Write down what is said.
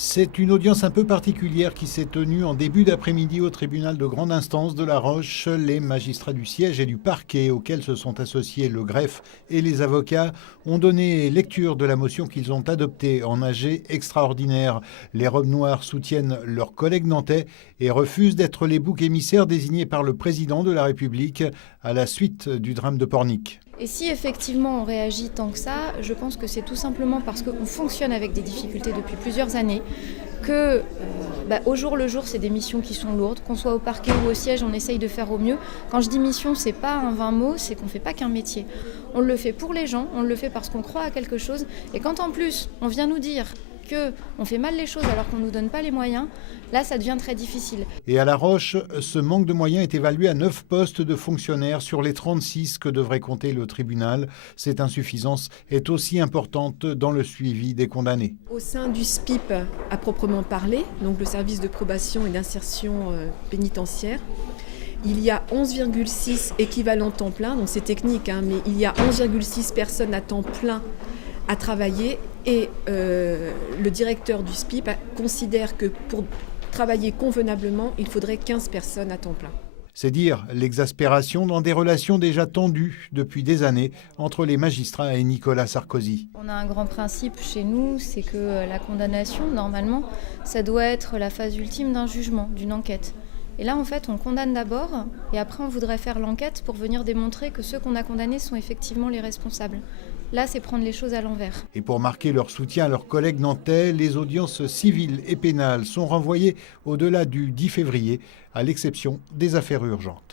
C'est une audience un peu particulière qui s'est tenue en début d'après-midi au tribunal de grande instance de La Roche. Les magistrats du siège et du parquet auxquels se sont associés le greffe et les avocats ont donné lecture de la motion qu'ils ont adoptée en AG extraordinaire. Les robes noires soutiennent leurs collègues nantais et refusent d'être les boucs émissaires désignés par le président de la République à la suite du drame de Pornic. Et si effectivement on réagit tant que ça, je pense que c'est tout simplement parce qu'on fonctionne avec des difficultés depuis plusieurs années, que au jour le jour c'est des missions qui sont lourdes, qu'on soit au parquet ou au siège on essaye de faire au mieux. Quand je dis mission, c'est pas un vain mot, c'est qu'on fait pas qu'un métier. On le fait pour les gens, on le fait parce qu'on croit à quelque chose, et quand en plus on vient nous dire qu'on fait mal les choses alors qu'on ne nous donne pas les moyens, là ça devient très difficile. Et à La Roche, ce manque de moyens est évalué à 9 postes de fonctionnaires sur les 36 que devrait compter le tribunal. Cette insuffisance est aussi importante dans le suivi des condamnés. Au sein du SPIP à proprement parler, donc le service de probation et d'insertion pénitentiaire, il y a 11,6 équivalents temps plein, donc c'est technique, mais il y a 11,6 personnes à temps plein à travailler, et le directeur du SPIP considère que pour travailler convenablement, il faudrait 15 personnes à temps plein. C'est dire l'exaspération dans des relations déjà tendues depuis des années entre les magistrats et Nicolas Sarkozy. On a un grand principe chez nous, c'est que la condamnation, normalement, ça doit être la phase ultime d'un jugement, d'une enquête. Et là, en fait, on condamne d'abord, et après, on voudrait faire l'enquête pour venir démontrer que ceux qu'on a condamnés sont effectivement les responsables. Là, c'est prendre les choses à l'envers. Et pour marquer leur soutien à leurs collègues nantais, les audiences civiles et pénales sont renvoyées au-delà du 10 février, à l'exception des affaires urgentes.